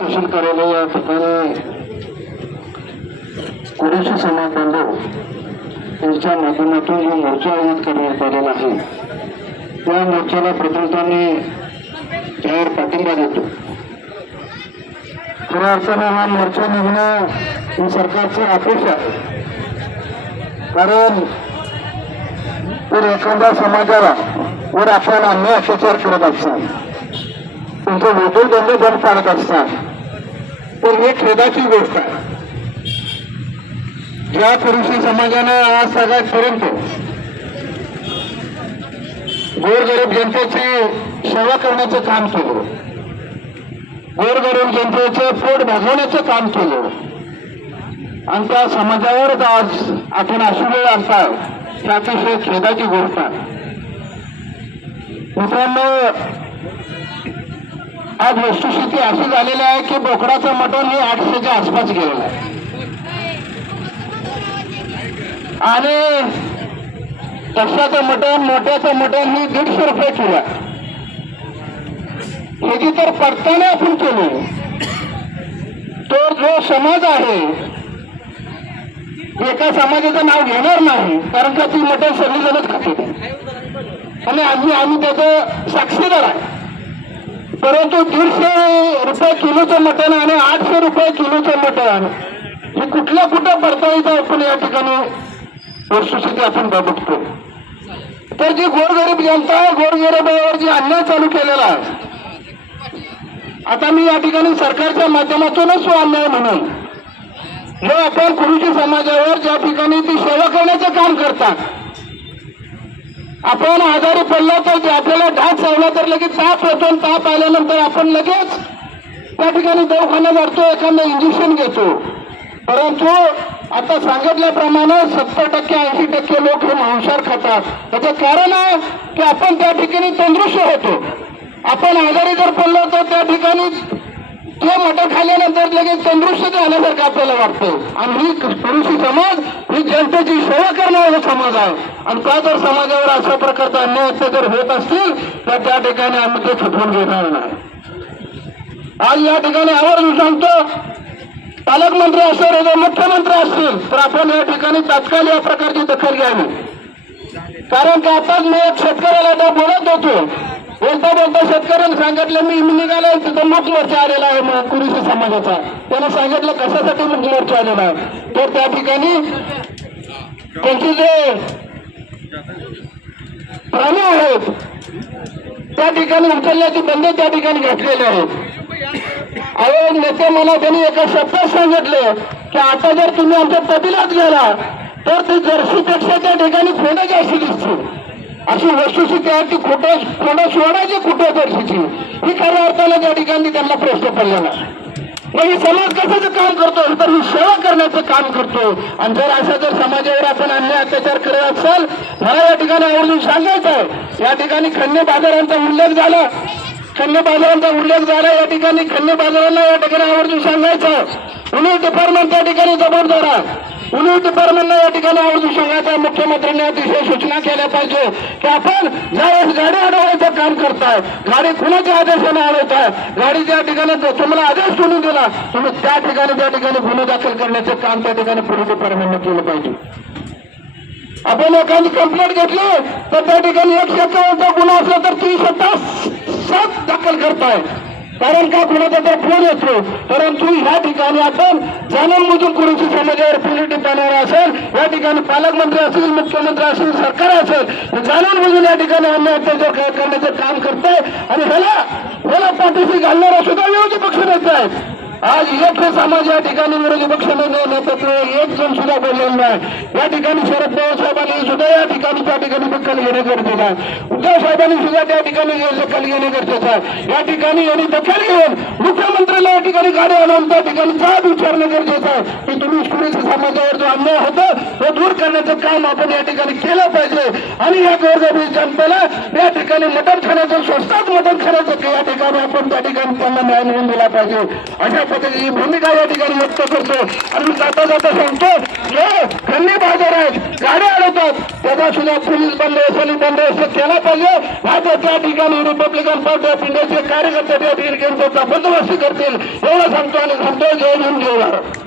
Station कार्यालय या ठिकाणी कुरेशी समाज बांधव यांच्या माध्यमातून जो मोर्चा आयोजित करण्यात आलेला आहे. त्या मोर्चाला प्रथमताने त्यावर पाठिंबा देतो. खऱ्या अर्थानं हा मोर्चा निघणं ही सरकारची अपेक्षा आहे. कारण जर एखाद्या समाजाला वर आपण अन्य अत्याचार करत असाल तुमचे वेगळे धंदे बंद पाडत असतात पण ही खेदाची गोष्ट आहे. ज्या पुरुषी समाजानं आज सगळ्यापर्यंत गोरगरीब जनतेची सेवा करण्याचं काम केलं. गोरगरीब जनतेचं पोट भागवण्याचं काम केलं. आणि त्या समाजावरच आज आपण अशी वेळ असतात ही अतिशय खेदाची गोष्ट आहे. मित्रांनो आज वस्तुस्थिती अशी झालेली आहे की बोकडाचं मटण हे आठशेच्या आसपास गेलेलं आहे. आणि तशाचं मटण मोठ्याचं मटण ही दीडशे रुपये किलो आहे. ह्याची तर पडताना आपण केली. तो जो समाज आहे एका समाजाचं नाव घेणार नाही कारण का ती मटण सगळीजणच खाते. आणि आम्ही आम्ही त्याचं साक्षीदार आहे. परंतु दीडशे रुपये किलोचं मटण आणि आठशे रुपये किलोचं मटण हे कुठल्या कुठं पडताळीचं आपण या ठिकाणी वस्तुस्थिती आपण बघतो तर जी गोरगरीब जनता आहे गोरगरिबावर जी अन्याय चालू केलेला आहे आता मी या ठिकाणी सरकारच्या माध्यमातूनच तो अन्याय म्हणून हे आपण पुरुषी समाजावर ज्या ठिकाणी ती सेवा करण्याचं काम करतात आपण आजारी पडला तर आपल्याला ढाक चावला तर लगेच ताप होतो आणि ताप आल्यानंतर आपण लगेच त्या ठिकाणी दवाखाना जातो एखादं इंजेक्शन घेतो. परंतु आता सांगितल्याप्रमाणे सत्तर टक्के ऐंशी टक्के लोक हे मांसाहार खातात. त्याचं कारण आहे की आपण त्या ठिकाणी तंदुरुस्त होतो. आपण आजारी जर पडलो तर त्या ठिकाणी ते मटण खाल्ल्यानंतर लगेच तंदुरुस्त झाल्यासारखं आपल्याला वाटतं. आणि ही पुरुषी समाज ही जनतेची सेवा करणारा समाज आहे. आणि का जर समाजावर अशा प्रकारचा अन्याय अत्याचार होत असतील तर त्या ठिकाणी आम्ही ते खपवून घेणार नाही. आज या ठिकाणी आवर्जून सांगतो पालकमंत्री असेल किंवा मुख्यमंत्री असतील तर आपण या ठिकाणी तात्काळ या प्रकारची दखल घ्यावी. कारण की आताच मी एक शेतकऱ्याला बोलत होतो बोलता बोलता शेतकऱ्याने सांगितलं मी मी निघालोय तिथं मुख मोर्चा आलेला आहे मग कुरुशी समाजाचा. त्यानं सांगितलं कशासाठी मुख मोर्चा आलेला आहे? तर त्या ठिकाणी त्यांचे जे प्राणी आहेत त्या ठिकाणी उचलण्याचे बंद त्या ठिकाणी घातलेले आहेत अहो नेते मला त्यांनी एका शब्दात सांगितलं की आता जर तुम्ही आमच्या तबिलात गेला तर ती जर्सीपेक्षा त्या ठिकाणी फोन जास्त दिसतो अशी वस्तुस्थिती आहे की खोटं खोटं सोडायची कुठं दर्शीची ही खऱ्या अर्थाला त्या ठिकाणी त्यांना प्रश्न पडलेला मग ही समाज कशाचं काम करतो? तर ही सेवा करण्याचं काम करतो. आणि जर असा जर समाजावर आपण अन्याय अत्याचार करत असाल मला या ठिकाणी आवर्जून सांगायचं आहे. या ठिकाणी खन्ने बाजारांचा उल्लेख झाला. खंड बाजारांचा उल्लेख झाला. या ठिकाणी खन्ने बाजारांना या ठिकाणी आवर्जून सांगायचं पोलीस डिपार्टमेंट त्या ठिकाणी जबाबदार आहे. पोलीस डिपार्टमेंटला या ठिकाणी आवर्जून सांगायचं मुख्यमंत्र्यांनी अतिशय सूचना केल्या पाहिजे की आपण ज्यावेळेस गाडी अडवण्याचं काम करताय गाडी कुणाच्या आदेशाने अडवताय गाडी ज्या ठिकाणी तुम्हाला आदेश कोणी दिला तुम्ही त्या ठिकाणी त्या ठिकाणी गुन्हे दाखल करण्याचं काम त्या ठिकाणी पोलीस डिपार्टमेंटने केलं पाहिजे. आपण एखादी कंप्लेंट घेतली तर त्या ठिकाणी एकशे एकावन्नचा गुन्हा असला तर तीनशे तास सात दाखल करताय. कारण का कुणाचा तर फोन येतो परंतु ह्या ठिकाणी आपण जाणूनबुजून कुणीची समाजावर पोलीस डिपार्टमेंट असेल या ठिकाणी पालकमंत्री असतील मुख्यमंत्री असतील सरकार असेल जाणूनबुजून या ठिकाणी अन्याय अत्याचार करण्याचं काम करताय. आणि ह्याला ह्याला पाठीशी घालणारा सुद्धा विरोधी पक्ष नेते आहेत. आज एक समाज या ठिकाणी विरोधी पक्षामध्ये नेतृत्व एक जण सुद्धा बोललेलं नाही. या ठिकाणी शरद पवार साहेबांनी सुद्धा या ठिकाणी त्या ठिकाणी दखल घेणे गरजेचं आहे. उद्धव साहेबांनी सुद्धा त्या ठिकाणी दखल घेणे गरजेचं आहे. या ठिकाणी यांनी दखल घेऊन मुख्यमंत्र्याला या ठिकाणी गाडी आणून त्या ठिकाणी जाब विचारणं गरजेचं आहे. की तुम्ही कुणीच्या समाजावर जो अन्याय होता तो दूर करण्याचं काम आपण या ठिकाणी केलं पाहिजे. आणि या गोरगरीब जनतेला या ठिकाणी मदत खाण्याचं स्वस्तात मटण खाण्याचं या ठिकाणी आपण त्या ठिकाणी त्यांना न्याय मिळवून दिला पाहिजे. अशा पद्धतीची भूमिका या ठिकाणी व्यक्त करतो. आणि जाता जाता सांगतो जे खंडी बाजार आहेत गाड्या अडवतात. त्याचा सुद्धा पोलीस बंदोबस्त बंदोबस्त केला पाहिजे. हा त्या ठिकाणी रिपब्लिकन पार्टी ऑफ इंडियाचे कार्यकर्ते त्या ठिकाणी त्यांचा बंदोबस्त करतील एवढं सांगतो आणि सांगतो जय भीम जय भारत.